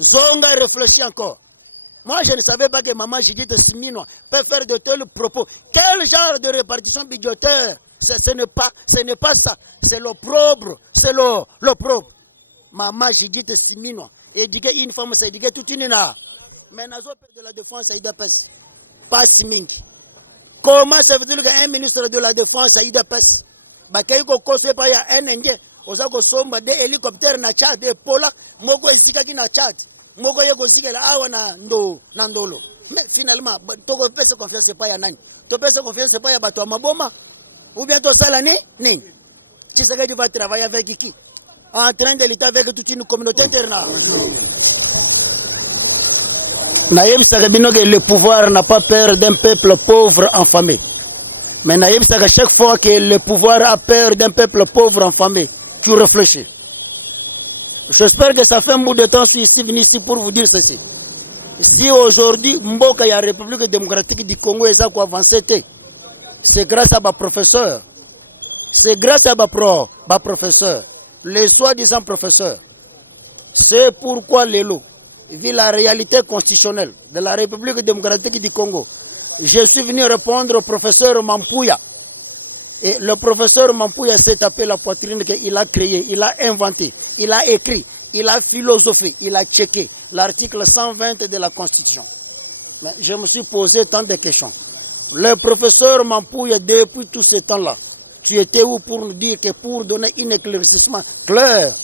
Zonga réfléchit encore. Moi, je ne savais pas que Maman Judith Simino peut faire de tels propos. Quel genre de répartition budgétaire? Ce n'est pas ça. C'est l'opprobre. C'est l'opprobre. Maman Judith Simino. Éduquer une femme, c'est éduquer toute une nation. Mais nous avons de la défense, Aïda Pes. Pas Siminki. Comment ça veut dire qu'un ministre de la défense, Aïda Pes, Bakaïko Koswe pas ya un Indien, Osako Somba, des hélicoptères na Tchad, des Pola, Moko Zikaki na Tchad, Moko Yego Zikela Awa na Ndolo. Mais finalement, Togo fait se confiance, c'est pas ya Nani. Tu fais se confiance, c'est pas ya Bato Maboma. Ou bien tu sais l'année? Non. Tu sais que tu vas travailler avec qui? En train de lutter avec toute une communauté internationale. Naïm Sagabino que le pouvoir n'a pas peur d'un peuple pauvre affamé. Mais Naïm Saga, chaque fois que le pouvoir a peur d'un peuple pauvre affamé, tu réfléchis. J'espère que ça fait un bout de temps que je suis venu ici pour vous dire ceci. Si aujourd'hui, Mboka y a République démocratique du Congo et ça quoi avancé, c'est grâce à ma professeur. C'est grâce à ma professeur. Les soi-disant professeurs. C'est pourquoi Lélo, vu la réalité constitutionnelle de la République démocratique du Congo, je suis venu répondre au professeur Mampouya. Et le professeur Mampouya s'est tapé la poitrine qu'il a créé, il a inventé, il a écrit, il a philosophé, il a checké l'article 120 de la Constitution. Mais je me suis posé tant de questions. Le professeur Mampouya, depuis tout ce temps-là, tu étais où pour nous dire que pour donner un éclaircissement clair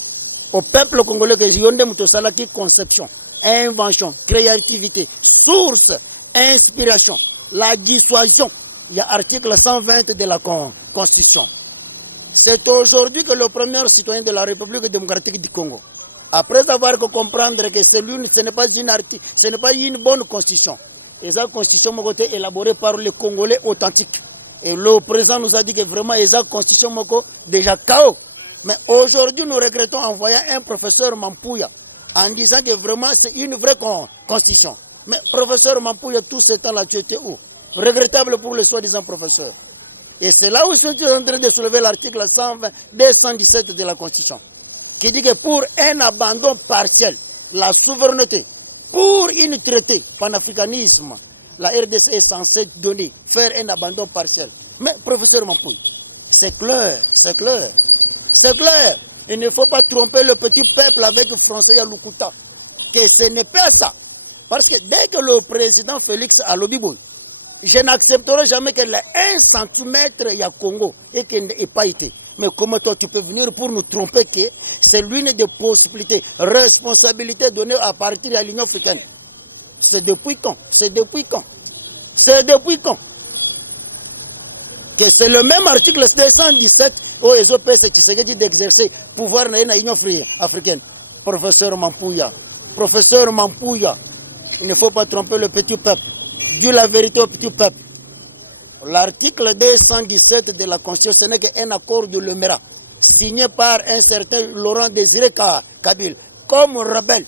au peuple congolais que Yonde Mutosalaki, conception, invention, créativité, source, inspiration, la dissuasion, il y a article 120 de la Constitution. C'est aujourd'hui que le premier citoyen de la République démocratique du Congo, après avoir comprendre que ce n'est pas une bonne constitution, et cette constitution a été élaborée par les Congolais authentiques. Et le président nous a dit que vraiment, cette constitution est déjà chaos. Mais aujourd'hui, nous regrettons envoyer un professeur Mampouya en disant que vraiment c'est une vraie constitution. Mais professeur Mampouya, tout ce temps-là, tu étais où? Regrettable pour le soi-disant professeur. Et c'est là où je suis en train de soulever l'article 120, 217 de la Constitution, qui dit que pour un abandon partiel, la souveraineté, pour une traité panafricanisme, la RDC est censée donner, faire un abandon partiel. Mais professeur Mampouya, c'est clair, c'est clair. C'est clair, il ne faut pas tromper le petit peuple avec le français à Lukuta. Que ce n'est pas ça. Parce que dès que le président Félix Alobiboy, je n'accepterai jamais qu'il y ait 1 centimètre il y a Congo et qu'il n'ait pas été. Mais comment toi tu peux venir pour nous tromper que c'est l'une des possibilités, responsabilités données à partir de l'Union africaine? C'est depuis quand? C'est depuis quand? C'est depuis quand? Que c'est le même article 217 où les OPS dit d'exercer pouvoir dans l'Union africaine. Professeur Mampouya, il ne faut pas tromper le petit peuple. Dis la vérité au petit peuple. L'article 217 de la Constitution, ce n'est qu'un accord de l'Omera, signé par un certain Laurent Désiré Kabila, comme rebelle.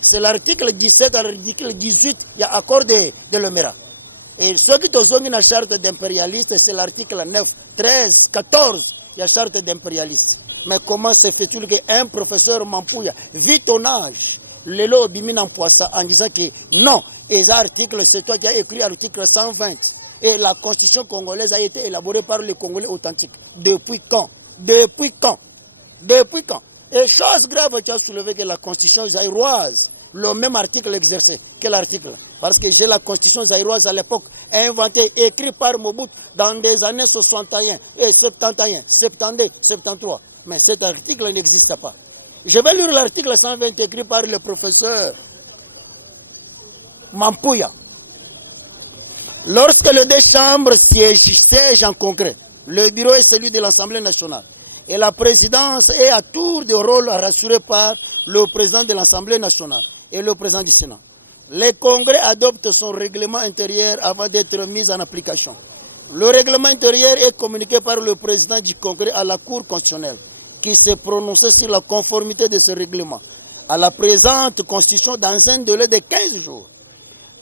C'est l'article 17 à l'article 18, il y a accord de l'Omera. Et ceux qui ont la charte d'impérialiste, c'est l'article 9, 13, 14, il y a charte d'impérialiste. Mais comment se fait-il qu'un professeur Mampouya vit ton âge, le lot bimine en poisson, en disant que non, et cet article, c'est toi qui as écrit l'article 120. Et la constitution congolaise a été élaborée par les Congolais authentiques. Depuis quand? Depuis quand? Depuis quand? Et chose grave, tu as soulevé que la constitution zaïroise, le même article exercé. Quel article? Parce que j'ai la constitution zaïroise à l'époque, inventée, écrite par Mobutu dans des années 61 et 71, 72, 73. Mais cet article n'existe pas. Je vais lire l'article 120 écrit par le professeur Mampouya. Lorsque les deux chambres siègent en concret, le bureau est celui de l'Assemblée nationale et la présidence est à tour de rôle rassurée par le président de l'Assemblée nationale et le président du Sénat. Le Congrès adopte son règlement intérieur avant d'être mis en application. Le règlement intérieur est communiqué par le président du Congrès à la Cour constitutionnelle qui s'est prononcé sur la conformité de ce règlement à la présente Constitution dans un délai de 15 jours.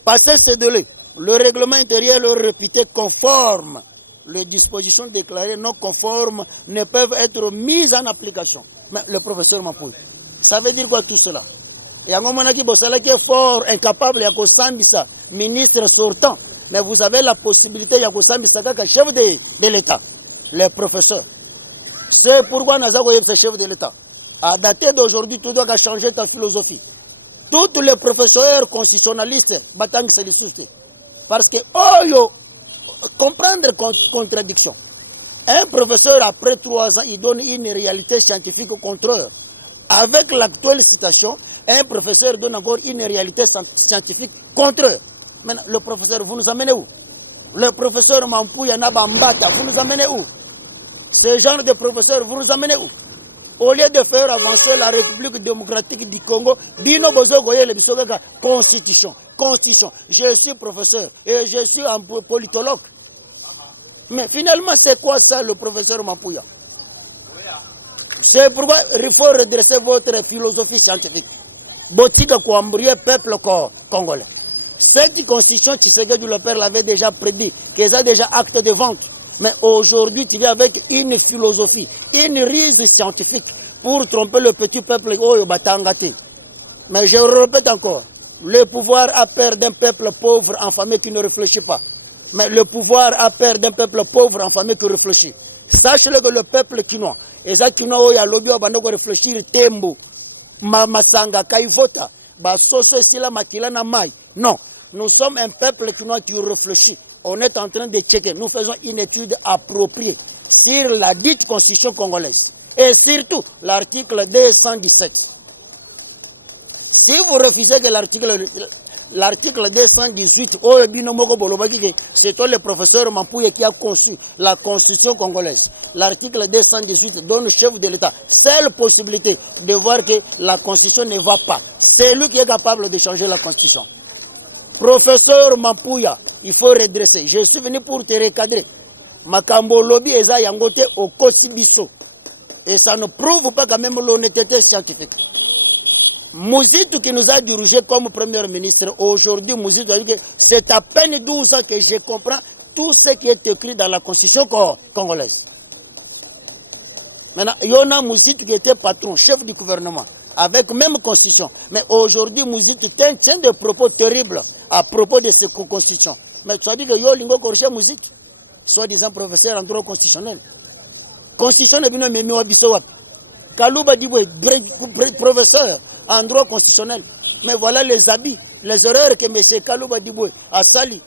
Passé ce délai, le règlement intérieur leur réputé conforme. Les dispositions déclarées non conformes ne peuvent être mises en application. Mais le professeur Mampouya, ça veut dire quoi tout cela? yango monaki bosala qui est fort incapable ya kosambisa ministre sortant, mais vous avez la possibilité ya kosambisa kaka chef de l'État, les professeurs. C'est pourquoi nous avons ce chef de l'État. À dater d'aujourd'hui, tu dois changer ta philosophie. Tous les professeurs constitutionnalistes, batang c'est les soucis. Parce que, comprendre contradiction. Un professeur, après 3 ans, il donne une réalité scientifique au contraire. Avec l'actuelle situation, un professeur donne encore une réalité scientifique contraire. Maintenant, le professeur, vous nous amenez où? Le professeur Mampouya Nabambata, vous nous amenez où? Ce genre de professeur, vous nous amenez où? Au lieu de faire avancer la République démocratique du Congo, Bino Bozogoye le Bisoga, constitution. Je suis professeur et je suis un politologue. Mais finalement, c'est quoi ça, le professeur Mampouya? C'est pourquoi il faut redresser votre philosophie scientifique. Botika Kouambrie, peuple congolais. Cette constitution, Tshisekedi le père l'avait déjà prédit, qu'ils ont déjà acte de vente. Mais aujourd'hui, tu viens avec une philosophie, une ruse scientifique pour tromper le petit peuple. Mais je répète encore, le pouvoir a peur d'un peuple pauvre, enfamé qui ne réfléchit pas. Mais le pouvoir a peur d'un peuple pauvre, enfamé qui réfléchit. Sache-le que le peuple quinois, et ça quinois, il y a lobby, il va réfléchir, tembo, masanga, kaivota, basoso, stila, makila, namai. Non, nous sommes un peuple quinois qui réfléchit. On est en train de checker. Nous faisons une étude appropriée sur la dite constitution congolaise. Et surtout, l'article 217. Si vous refusez que l'article 218, c'est toi le professeur Mampouye qui a conçu la constitution congolaise. L'article 218 donne au chef de l'État seule possibilité de voir que la constitution ne va pas. C'est lui qui est capable de changer la constitution. Professeur Mampouya, il faut redresser. Je suis venu pour te recadrer. Makambo lobby eza yangote au Kosibiso. Et ça ne prouve pas quand même l'honnêteté scientifique. Mouzitou qui nous a dirigé comme premier ministre, aujourd'hui Mouzitou a dit que c'est à peine 12 ans que je comprends tout ce qui est écrit dans la constitution congolaise. Maintenant, il y en a Mouzitou qui était patron, chef du gouvernement, avec même constitution. Mais aujourd'hui, Mouzitou tient des propos terribles à propos de cette constitution. Mais tu as dit que yo lingo corrigé Mouzitou, soi-disant professeur en droit constitutionnel. Constitution est bien même wabiso. Kalouba Diboué, professeur en droit constitutionnel. Mais voilà les habits, les erreurs que M. Kalouba Diboué a sali.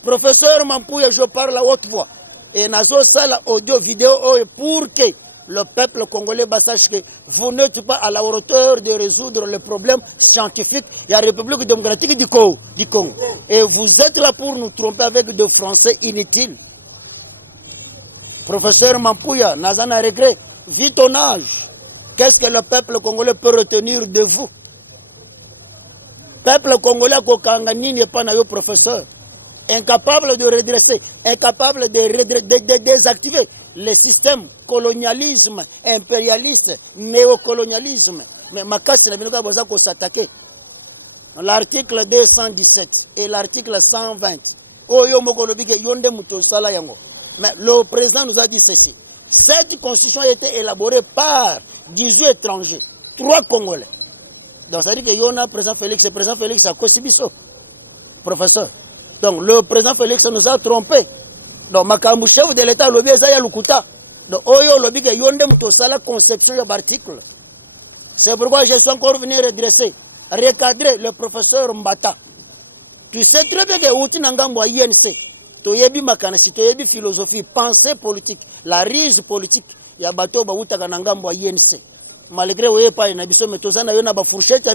Professeur Mampouya, je parle à haute voix. Et nazo sala audio vidéo pour que le peuple congolais sache que vous n'êtes pas à la hauteur de résoudre les problèmes scientifiques de la République démocratique du Congo. Et vous êtes là pour nous tromper avec des Français inutiles. Professeur Mampouya, Nazana regret, vu ton âge. Qu'est-ce que le peuple congolais peut retenir de vous? Peuple congolais Kokangani n'est pas un professeur. Incapable de redresser, incapable de désactiver le système colonialisme, impérialiste, néocolonialisme. Mais ma casse, c'est la besoin qu'on s'attaque. L'article 217 et l'article 120. Mais le président nous a dit ceci. Cette constitution a été élaborée par 18 étrangers, 3 Congolais. Donc ça veut dire qu'il y a un président Félix à Kosibiso, professeur. Donc le président Félix nous a trompés. Donc Makambu chef de l'État lobby Zaya Lukuta. Donc Oyo lobby que yonde mutosa la conception de l'article. C'est pourquoi je suis encore venu redresser, recadrer le professeur Mbata. Tu sais très bien que Outi Nangambo INC. Toyebi makanasi, toyebi philosophie, pensée politique, la ruse politique. Ya bato ba Outa Nangambo INC. Malgré oye pa inabiso metozana yona ba fourchette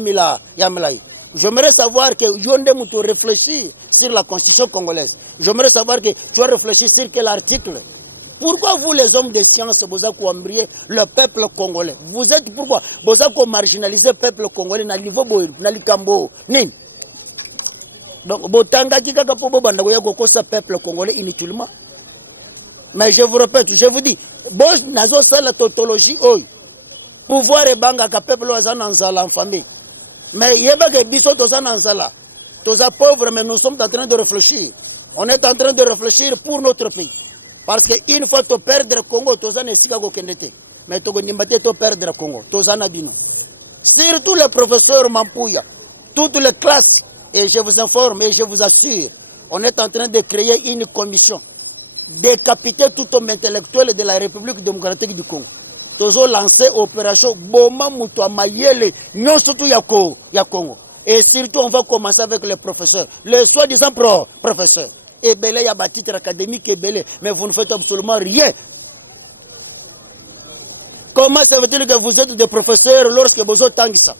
ya milai. J'aimerais savoir que Yonde Moutou réfléchit sur la constitution congolaise. J'aimerais savoir que tu as réfléchi sur quel article. Pourquoi vous, les hommes de science, vous avez embrayé le peuple congolais? Vous êtes pourquoi? Vous avez marginalisé le peuple congolais dans le niveau de l'Ikambo. Donc, Botanga qui a ce peuple congolais inutilement. Mais je vous répète, je vous dis, bon, nazo ça la tautologie, pouvoir et banga ka peuple en famille. Mais il y a des bisous pauvres, mais nous sommes en train de réfléchir. On est en train de réfléchir pour notre pays. Parce qu'une fois tu perds le Congo, tu as un Sikago Kendete. Mais tu as perdre le Congo, tu as un Bino. Surtout les professeurs Mampouya, toutes les classes. Et je vous informe et je vous assure, on est en train de créer une commission, décapiter tout homme intellectuel de la République démocratique du Congo. Toujours lancé l'opération Boma Moutoua Mayele, non surtout Yako, Congo. Et surtout, on va commencer avec les professeurs, les soi-disant professeurs. Et belé, il y a des titres académiques et belé, mais vous ne faites absolument rien. Comment ça veut dire que vous êtes des professeurs lorsque vous êtes tant que ça?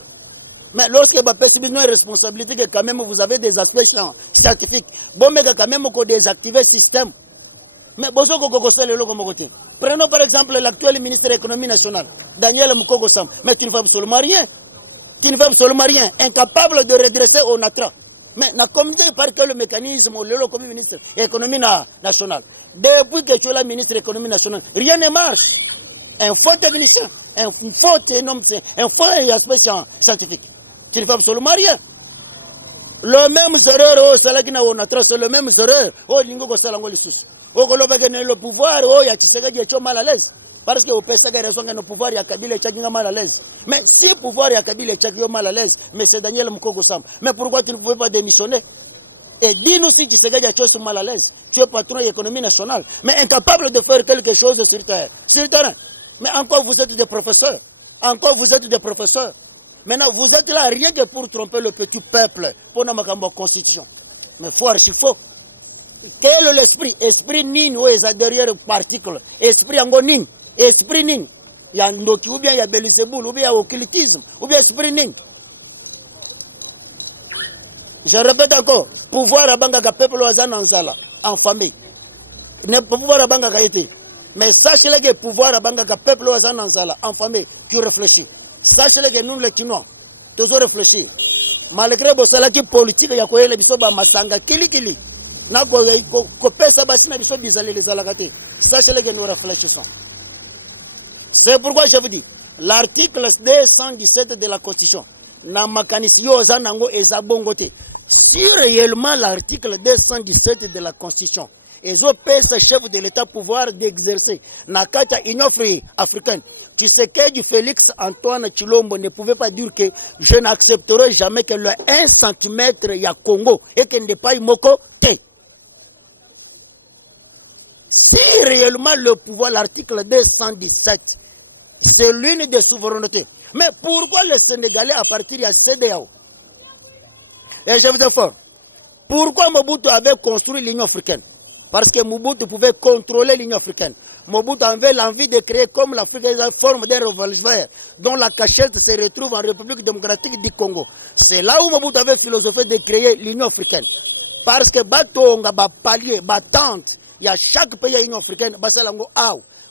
Mais lorsque vous avez une responsabilité, que quand même vous avez des aspects scientifiques, bon, mais quand même vous désactivez le système. Mais vous avez le côté. Prenons par exemple l'actuel ministre de l'économie nationale, Daniel Mukoko Sam. Mais tu ne fais absolument rien. Tu ne fais absolument rien. Incapable de redresser au NATRA. Mais comme par quel mécanisme, le comme ministre de l'économie nationale. Depuis que tu es le ministre de l'économie nationale, rien ne marche. Un faux technicien, un faux énorme, un faux aspect scientifique. Tu ne fais absolument rien. Le même erreur, c'est le même erreur. Le pouvoir, il mal à l'aise. Parce que au PSTG, le pouvoir, il y a Kabila et mal à l'aise. Mais si le pouvoir, il y a Kabila et mal à l'aise, mais c'est Daniel Mukoko Sam. Mais pourquoi tu ne pouvais pas démissionner? Et dis-nous si tu sais que tu es mal à l'aise. Tu es patron de l'économie nationale, mais incapable de faire quelque chose sur le terrain. Mais encore vous êtes des professeurs. Encore vous êtes des professeurs. Maintenant, vous êtes là rien que pour tromper le petit peuple, pour notre constitution. Mais faux. Quel est l'esprit? Esprit nin, oui, c'est derrière particle. Esprit angonin. Esprit nin. Il y a Ndoki, ou bien il y a Belzéboul, ou bien il y a occultisme, ou bien esprit nin. Je répète encore, pouvoir à Bangaka, peuple en famille. Ne pouvoir à Bangaka été. Mais sachez-le que pouvoir à Bangaka, peuple en famille, qui réfléchit. Sachez-le que nous, les Chinois, toujours réfléchir. Malgré que qui politique, il y a quoi les bisoba masanga, kili. Sachez-le que nous réfléchissons. C'est pourquoi je vous dis, l'article 217 de la Constitution, si réellement l'article 217 de la Constitution, ils ont ce chef de l'État pouvoir d'exercer dans l'Union africaine. Tu sais que du Félix Antoine Tshilombo ne pouvait pas dire que je n'accepterai jamais que le 1 cm y a Congo et qu'il n'est pas Imoko T. Si réellement le pouvoir, l'article 217, c'est l'une des souverainetés. Mais pourquoi les Sénégalais à partir de CEDEAO? Et je vous informe, pourquoi Mobutu avait construit l'Union africaine? Parce que Mobutu pouvait contrôler l'Union africaine. Mobutu avait l'envie de créer comme l'Afrique une forme d'un revolver dont la cachette se retrouve en République démocratique du Congo. C'est là où Mobutu avait philosophé de créer l'Union africaine. Parce que Batonga, Palier, Tante, il y a chaque pays à l'Union africaine,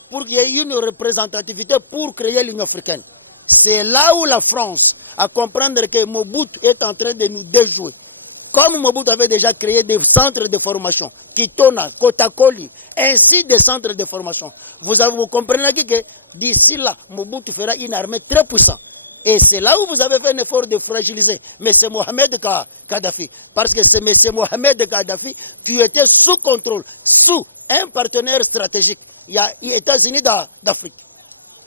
pour qu'il y ait une représentativité pour créer l'Union africaine. C'est là où la France a comprendre que Mobutu est en train de nous déjouer. Comme Mobutu avait déjà créé des centres de formation, Kitona, Kotakoli, ainsi des centres de formation. Vous comprenez que d'ici là, Mobutu fera une armée très puissante. Et c'est là où vous avez fait un effort de fragiliser M. Mohamed Kadhafi. Parce que c'est M. Mohamed Kadhafi qui était sous contrôle, sous un partenaire stratégique. Il y a les États-Unis d'Afrique.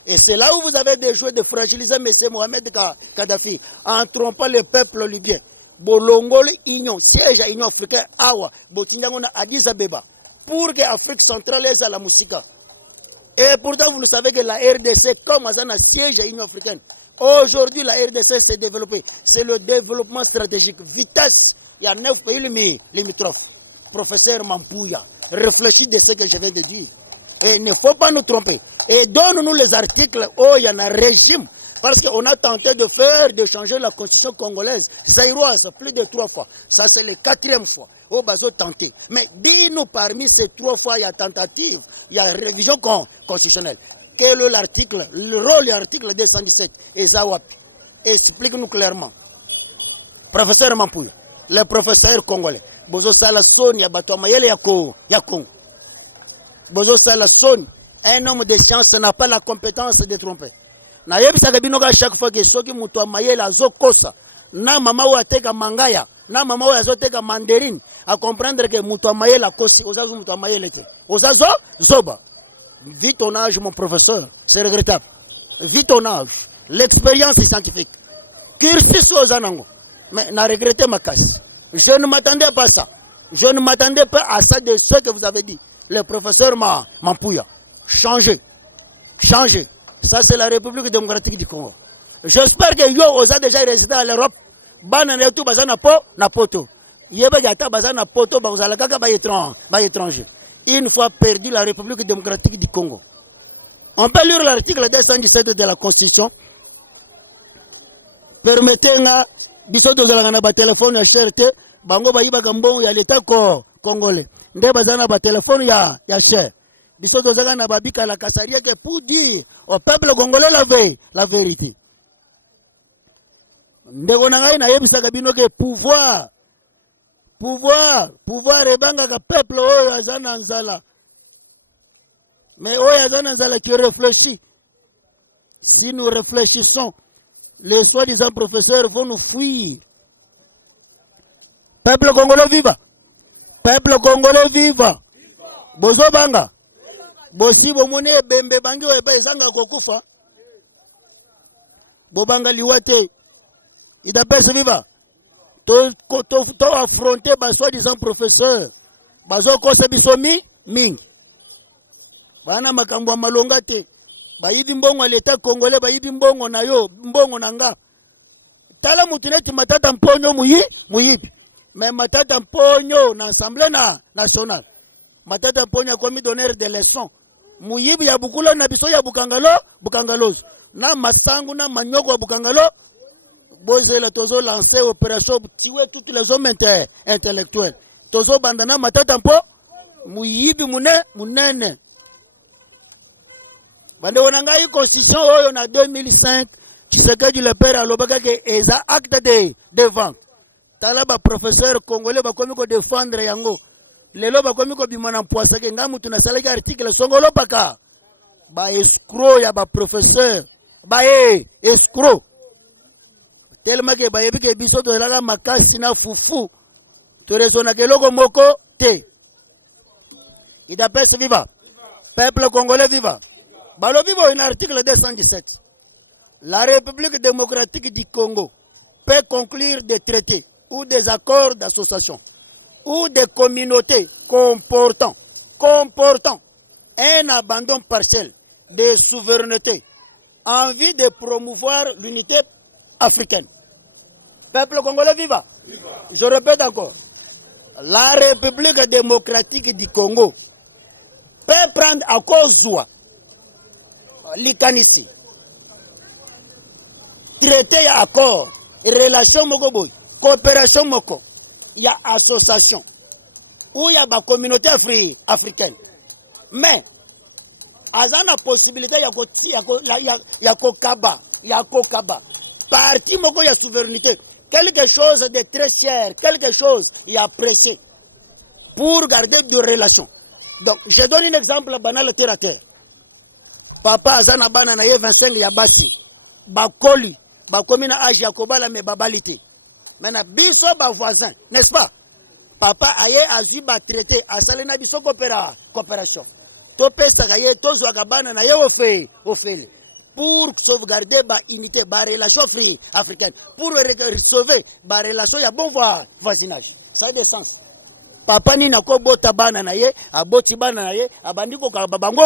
Et c'est là où vous avez déjoué de fragiliser M. Mohamed Kadhafi en trompant le peuple libyen. Bolongol Union, siège à l'Union africaine, Awa, Botinyangona, Addis Abeba, pour que l'Afrique centrale ait la musique. Et pourtant, vous le savez que la RDC, comme un siège à l'Union africaine, aujourd'hui, la RDC s'est développée. C'est le développement stratégique. Vitesse, il y a 9 pays limitrophes. Professeur Mampouya, réfléchissez de ce que je viens de dire. Et il ne faut pas nous tromper. Et donne-nous les articles où il y en a régime. Parce qu'on a tenté de changer la constitution congolaise. Zaïroise, plus de 3 fois. Ça, c'est la 4e fois. Au bateau tenté. Mais dis-nous, parmi ces 3 fois, il y a tentative, il y a révision constitutionnelle. Quel est l'article, le rôle de l'article 217 et Zawapi? Explique-nous clairement. Professeur Mampouya, le professeur congolais. Bozo Sala Sonia Batomayele Yako. Bozo Sala Sonia, un homme de science n'a pas la compétence de tromper. Na yebisaka bino ka chaque fois que soki mutu amayele azokosa na mama oyo ateka mangaya na mama oyo azoteka mandarine a comprendre que mutu amayele akosi ozazo mutu amayele te ozazo zoba. Vite ton âge mon professeur, c'est regrettable. Vite ton âge, l'expérience scientifique. cursus aux anango. Mais n'a regretté ma casse. Je ne m'attendais pas à ça. Je ne m'attendais pas à ça de ce que vous avez dit. Le professeur Mampouya. Changez. Changez. Ça, c'est la République démocratique du Congo. J'espère que yo osa déjà résidé à l'Europe. Bana ne tout bazana po na poto. Yeba gata bazana poto bazala kaka ba étranger. Une fois perdu la République démocratique du Congo. On peut lire l'article 217 de la Constitution. Permettez-nga biso tozalaka na ba téléphone ya cherté bango bayibaka mbongo ya l'état congolais. Nde bazana ba téléphone ya cher. Biso tozalaka na babika la kasaria que pour dire au peuple congolais la vérité. Ndeko na ngai na yebisaka bino ke pouvoir ebangaka peuple oyo azana nzala. Mais oyo azana nzala qui réfléchit. Si nous réfléchissons, les soi-disant professeurs vont nous fuir. Peuple congolais viva. Peuple congolais viva. Bozo banga. Bosi bomone bembe bangi oeba ezanga kokufa. Bobanga liwate. Idapese viva. To affronter ba soi-disant professeurs. Bazo kose bisomi mingi. Bana makambo malonga te. Bayibi mbongo l'état congolais bayibi mbongo na yo mbongo nanga. Tala mutuneti matata mponyo muyibi. Mais matata mponyo na assemblée nationale. Matata mponyo komi donner des leçons. Muyibi ya bukula na biso ya bukangaloz. Na masangu na manyoko ya bukangalo. Bozela tozo lancer opération tiwe tous les hommes intellectuels. Tozo bandana matata mpo muyibi munene. Bande onanga yi constitution oyo na 2005 Tshisekedi le père alobaka ke eza acte de vente. Tala ba professeur congolais ba komi ko défendre yango. Lelo ba komi ko bimana mpoasa ke ngamu tunasalaki article songolo paka. Ba escroc ya ba professeur. Ba escroc. Tellement que ba yebi ke biso to lala makasi na fufu. To resona ke loko moko te. Idapeste viva. Peuple congolais viva. Balobi bo un article 217. La République démocratique du Congo peut conclure des traités ou des accords d'association ou des communautés comportant un abandon partiel de souveraineté en vue de promouvoir l'unité africaine. Peuple congolais viva. Je répète encore. La République démocratique du Congo peut prendre à cause d'oua likanisi traité ya accord relation moko boy coopération moko ya association ou ya ba communauté africaine mais azana possibilité ya kokaba parti moko ya souveraineté quelque chose de très cher quelque chose ya précieux pour garder de relations. Donc je donne un exemple banal terre à terre. Papa azana bana na ye 25 ya basi bakoli bakomi na âge ya kobala me babalite. Maintenant biso ba voisin, n'est-ce pas? Papa aye azui ba traité asale na biso coopération. To pesa kaye to zwa bana na ye ofele pour sauvegarder ba unité ba relation africaine pour sauver ba relation ya bon voisinage. Ça a des sens. Papa ni na ko bota bana na ye aboti bana na ye abandi ko ka bango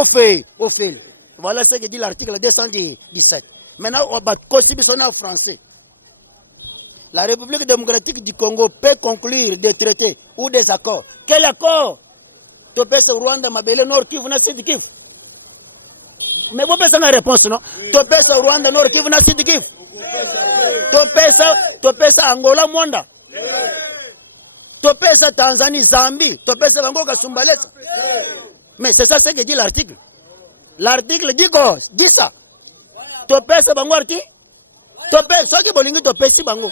ofele. Voilà ce que dit l'article 217. Maintenant, on va constitutionner en français. La République démocratique du Congo peut conclure des traités ou des accords. Quel accord? Tu peux au Rwanda, Mabele, Nord Kivu, Sud Kivu. Mais vous pensez la réponse, non? Tu peux au Rwanda, Nord Kivu, Sud Kivu. Tu peux Angola, Mwanda. Tu peux Tanzanie, Zambie. Tu peux Angola, Kasumbaleta. Mais c'est ça ce que dit l'article. L'article dit quoi? Dit ça. Tu pèses bango arti? Tu pèses, soit qui bolingi tu pèses bango.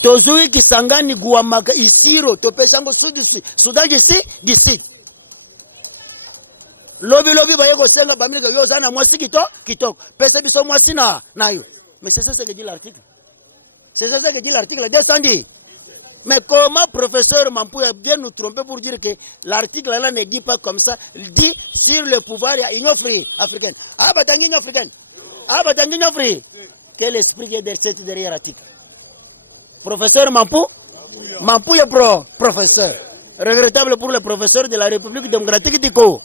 Tozui kisangani guamaka isiro, tu pèses bango Soudan d'ici. Lobi ba yego senga bamilika yo zana mwasi kitoko. Pèses biso mwasi na yo. Mais c'est ça ce que dit l'article. C'est ça ce que dit l'article 210. Mais comment professeur Mampou vient nous tromper pour dire que l'article là ne dit pas comme ça, il dit sur le pouvoir, il y a Union africaine. Ah, bah, dans l'Union africaine. Ah, bah, dans l'Union africaine. Quel esprit qui est derrière l'article? Professeur Mampou? Mampou est professeur. Regrettable pour le professeur de la République démocratique du Congo.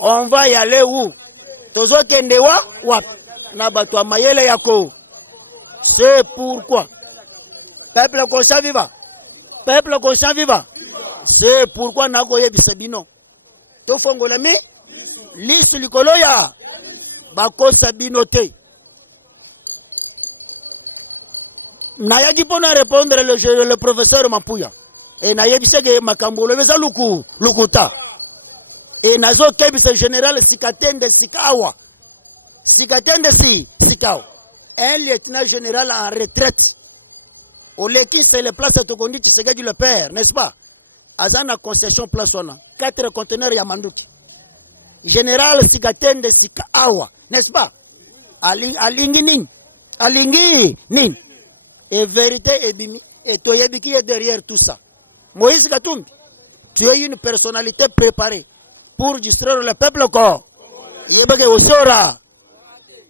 On va y aller où? Tozo Kendewa? Wap. Nabatwa Mayele Yako. C'est pourquoi. Peuple conscient vivant. Peuple conscient vivant. C'est pourquoi Nagoye Bisabino. To Fongolami? Liste Likoloya. Bako Sabino te. Nayagi pona répondre le professeur Mampouya. Et Nayebisege Makambolo Veza Lukuta. Et Nazo Kebise général Sikatende Sikawa. Sikatende Sikawa. Un lieutenant général en retraite. Au Leki, c'est le place de Togondi Tshisekedi le père, n'est-ce pas? Azana concession place on a 4 conteneurs Yamandouki. Général Sikatende Sikawa, n'est-ce pas? Alingi Ning. Et vérité et bimi. Et Toyebi qui est derrière tout ça. Moïse Katumbi, tu es une personnalité préparée pour distraire le peuple encore. Yebeke Osora.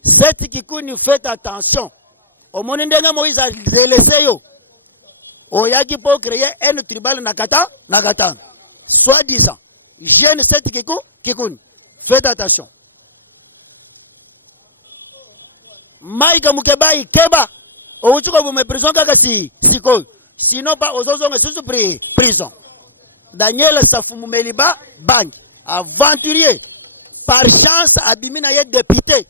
Cette qui nous fait attention. Au moment où Moïse a laissé yo. Oyaki pour créer un tribal Nakata. Soi-disant. Jeune cette qui faites attention. Maïka Mukebai Keba. Ouchuko vous me prison kaka siko. Sinon pas aux autres sous prison. Daniel Safumumeliba Bank. Aventurier. Par chance Abimina est député.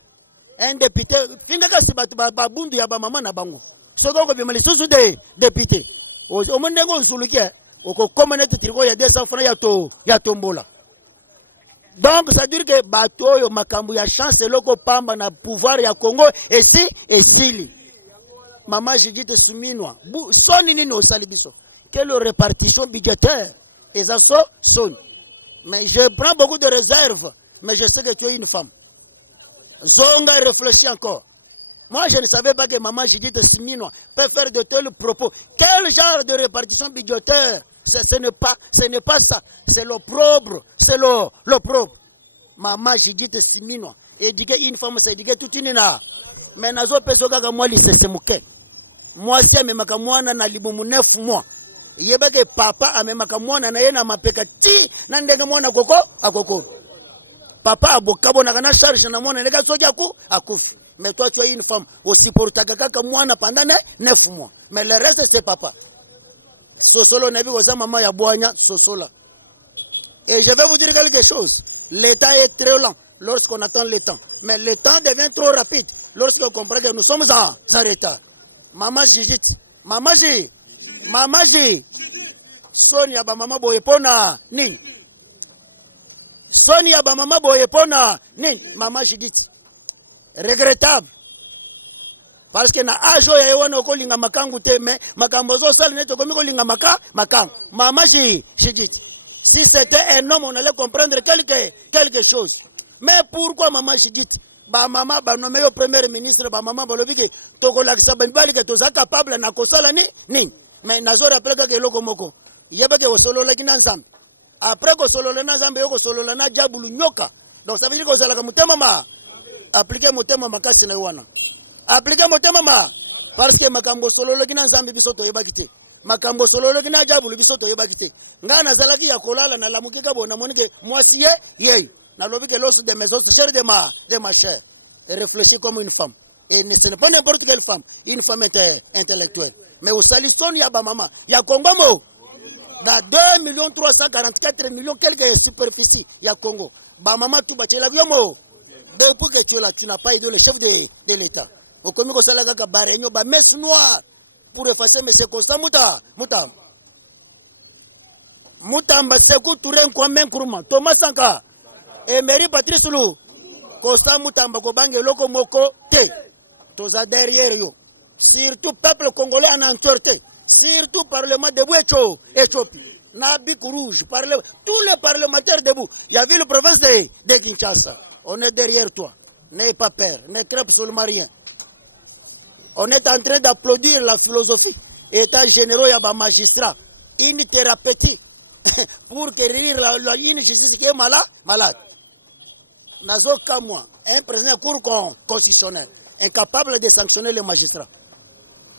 Un député. Fingaka si babundu ya ba maman na bango. Soko ko bimali sous des députés. Au monde ngo suluki. Oko communauté trigo ya 200 francs ya tombola. Donc ça veut dire que bato yo makambu ya chance loko pamba na pouvoir ya Congo et si Maman Judith Suminwa, soni nini osalibiso. Quelle répartition budgétaire? Et ça sonne. Mais je prends beaucoup de réserves, mais je sais que tu es une femme. Zonga réfléchit encore. Moi, je ne savais pas que Maman Judith Suminwa peut faire de tels propos. Quel genre de répartition budgétaire? Ce n'est pas ça. C'est l'opprobre. C'est l'opprobre. Maman Judith Suminwa. Et dit qu'une femme, c'est dit que tout une na. Mais nazo pesoga ka moi lisese muke. Moi si amemaka mwana na libumu 9 mois. Yebeke papa amemaka mwana na yena mapeka ti na ndenge mwana akoko. Papa abokabo na kana charge na mwana ndeka soki akufi. Mais toi tu es une femme aussi pour kaka mwana pendant 9 mois. Mais le reste c'est papa. Sosolo nabi oza maman ya boanya sosola. Et je vais vous dire quelque chose. L'état est très lent lorsqu'on attend le temps. Mais le temps devient trop rapide lorsqu'on comprend que nous sommes en retard. Maman Jigit, Maman Ji, Sonia ba maman boyepona ni. Sonia ba maman boyepona ni. Maman Jigit. Regrettable. Parce que na ajo ya yewana ko linga makangu te me makambo zo sala neto komi ko linga makangu. Maman Jigit. Si c'était un homme on allait comprendre quelque chose. Mais pourquoi Maman Jigit? Ba maman ba nommé au premier ministre ba maman ba lobi ke toko lakisa ba bali ke toza capable na kosala ni mais nazo rappelle que loko moko yeba ke osolola ki na nzambe après ko solola na nzambe yoko solola na jabulu nyoka donc ça veut dire que osala ka mutema ma appliquer mutema makasi na wana appliquer mutema ma parce que makambo solola ki na nzambe bisoto yeba kite makambo solola ki na jabulu bisoto yeba kite ngana zalaki ya kolala na lamuki ka bona monike moitié yeye. Na lobi que l'os de mes os, chair de ma chair. Et réfléchir comme une femme. Et ce n'est pas n'importe quelle femme. Une femme intellectuelle. Mais au Salisson, il y a ba maman. Il y a Congo. Dans 2 344 millions, quelques superficies, il y a Congo. Ba maman, tout bâti l'avion. Depuis que tu es là, tu n'as pas aidé le chef de l'État. Au commis que ça l'a barré, il y a ba messe noire pour effacer M. Costa Mutamba, Sekou Touren Kwame Nkrumah, Thomas Sankara. Emery Patrice Lou, Costa Mutamba Kobange Loko Moko Te, Toza derrière yo. Surtout peuple congolais en entièreté. Surtout Parlement debout et Chopi. Nabi Rouge, tous les parlementaires debout. Il y a vu le province de Kinshasa. On est derrière toi. N'aie pas peur, ne crêpe seulement rien. On est en train d'applaudir la philosophie. État généraux, il y a des magistrats. une thérapeutique pour guérir une justice qui est malade. Dans aucun cas, un président de cour constitutionnelle incapable de sanctionner les magistrats.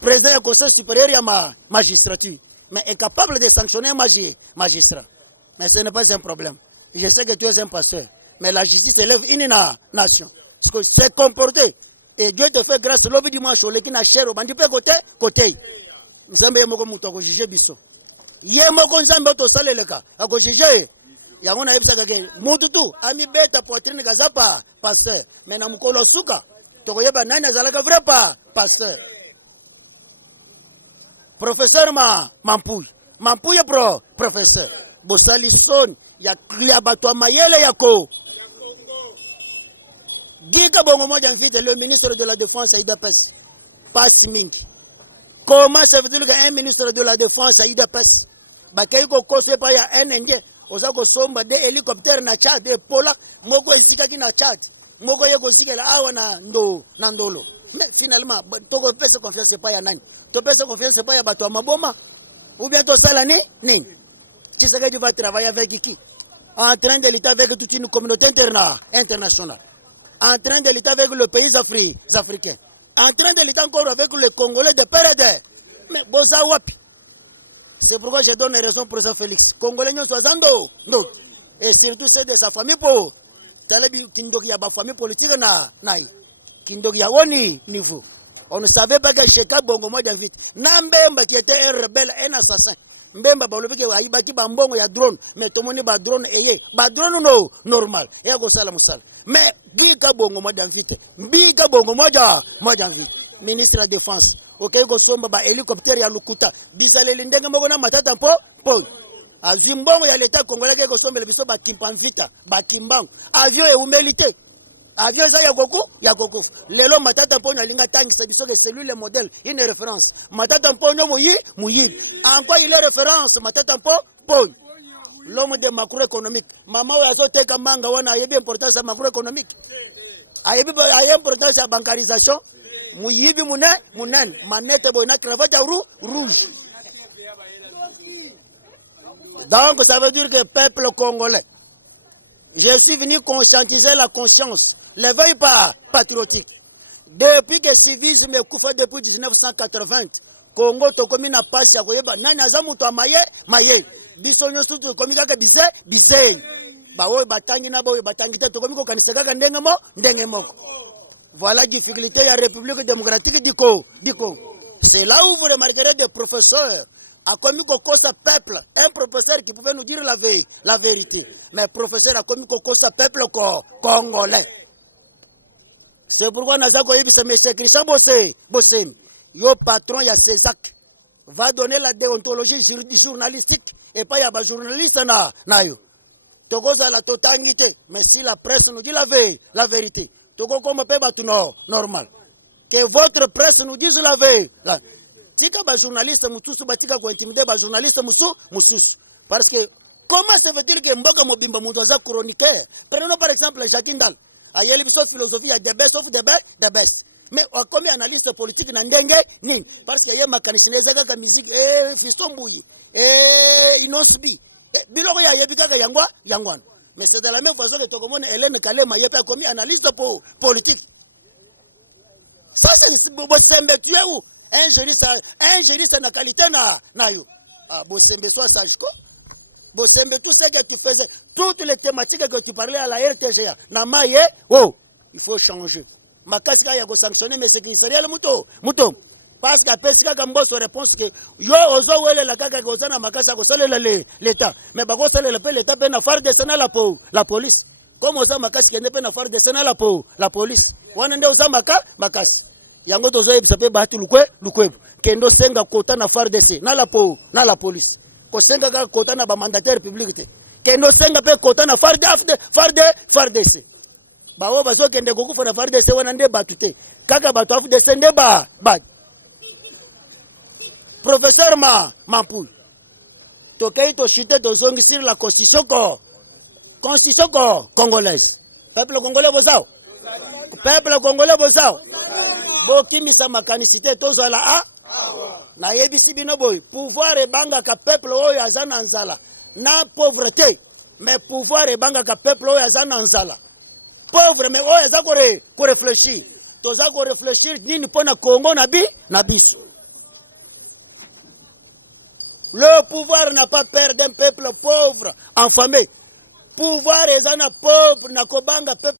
Président du Conseil supérieur de la magistrature, mais incapable de sanctionner un magistrat. Mais ce n'est pas un problème. Je sais que tu es un pasteur, mais la justice élève une nation. Parce que c'est comporté. Et Dieu te fait grâce. L'objet dimanche, qui n'a cher au bandit, côté. Nous avons moko muto ko juger biso. Ye moko nzambe to sale le ka. Ako juger. Ya ngona yebisa kake mutu tu ami beta poitrine kazapa pasteur. Mais na mukolo suka. To koyeba nani azalaka vrai pasteur. Professeur Mampuy professeur. Bosali son ya bato mayele yako. Gika bongo moja mfite le ministre de la Défense Aïda Pes. Passe mingi. Comment ça veut dire qu'un ministre de la Défense Aïda Pes bakay ko kose pa ya NND ozako somba de hélicoptère na Tchad de pola moko esika ki na Tchad moko yeko sikela awa na ndolo. Mais finalement toko pesa confiance pas ya nani. To pesa confiance pas ya bato maboma ou bien to sala ni. Tshisekedi va travailler avec qui? En train de lutter avec toute une communauté internationale. En train de lutter avec le pays africains. En train de lutter encore avec les Congolais de père et de. Mais Boza Wapi. C'est pourquoi je donne raison pour ça, Félix. Congolais nous sommes non. Et surtout c'est de sa famille pour. Talabi Kindoki a ba famille politique naï. Kindoki a woni niveau. On ne savait pas que Cheka Bongo moi vite. Nambemba qui était un rebelle, un assassin. Mbemba balobiki aibaki bambongo ya drone mais tomoni ba drone ba drone no normal ya go sala musala mais bika bongo moja mvite bika bongo moja mvite ministre de la défense okay go somba ba hélicoptère ya lukuta bisaleli ndenge moko na matata po azimbongo ya l'état congolais ke go sombela biso ba kimpanvita ba kimbango avion e humilité avion za ya goku lelo matata mponyo linga tangi c'est biso que celui le modèle une référence matata mponyo muyi encore il est référence matata mponyo l'homme de macroéconomique mama oyo azoteka manga wana ayebi importance ya macroéconomique ayebi importance ya bancarisation muyibi munene manete boy na cravate rouge. Donc ça veut dire que peuple congolais, je suis venu conscientiser la conscience, l'éveil patriotique. Depuis que le civisme est coupé depuis 1980, Congo tokomi na pasi ya koyeba nani azamuto maye. Biso nyosu tokomi kaka bize. Ba oyo batangi na ba oyo batangi te tokomi ko kanisa kaka ndenge moko. Voilà la difficulté de la République démocratique du Congo. C'est là où vous remarquerez des professeurs a commis ce peuple, un professeur qui pouvait nous dire la vérité. Mais professeur a commis ce peuple congolais. C'est pourquoi nous avons dit que M. Christian Bossé, le patron, il y a Césac, va donner la déontologie journalistique et pas il y a des journalistes. Togo la totalité, mais si la presse nous dit la vérité, Togo comme peut battre normal. Que votre presse nous dise la vérité. Tika ba journaliste mususu batika ko intimider ba journaliste mususu parce que comment ça veut dire que mboka mobimba muntu aza chroniqueur. Prenons par exemple Jacques Ndal ayeli biso philosophie ya the best of the best mais comme analyste politique na ndenge nini parce que yeye makanisi ezaka ka musique fisombuyi inosbi biloko ya yebi kaka yangwana mais c'est de la même façon que tokomone Hélène Kalema yepe comme analyste politique. Ça c'est Bosembe tu es où? Un juriste na qualité na yo. Bosembe soit sage quoi. Bosembe tout ce que tu faisais, toutes les thématiques que tu parlais à la RTGA, na maye, il faut changer. Makasika ya go sanctionner mais c'est qui serait le muto. Parce que pesika kambo so réponse que yo ozo wele la kaka go sana makasa go sale l'état. Mais ba go sale l'état pe na faire de sana la police. Comme oza makasi ne pe na faire de sana la police. Wana ndio oza makasi. Yango tozo yebisa pe batu lukwebu kendo senga kota na FARDC na la police ko senga ka kota na ba mandataire public te kendo senga pe kota na FARDC bawo bazo kende kokufa na FARDC wana nde batu te kaka batu FARDC nde ba professeur Mampuy tokei to chite to zongi sur la constitution congolaise peuple congolais bozao Bokimisa makanisite tozala Na yebisi bino boy, pouvoir ebangaka peuple oyo aza na nzala na pauvreté, mais pouvoir ebangaka peuple oyo aza na nzala. Pauvre mais oyo aza ko réfléchir. Toza ko réfléchir nini pona Congo na biso. Le pouvoir n'a pas peur d'un peuple pauvre, affamé. Pouvoir est un pauvre, n'a kobanga peuple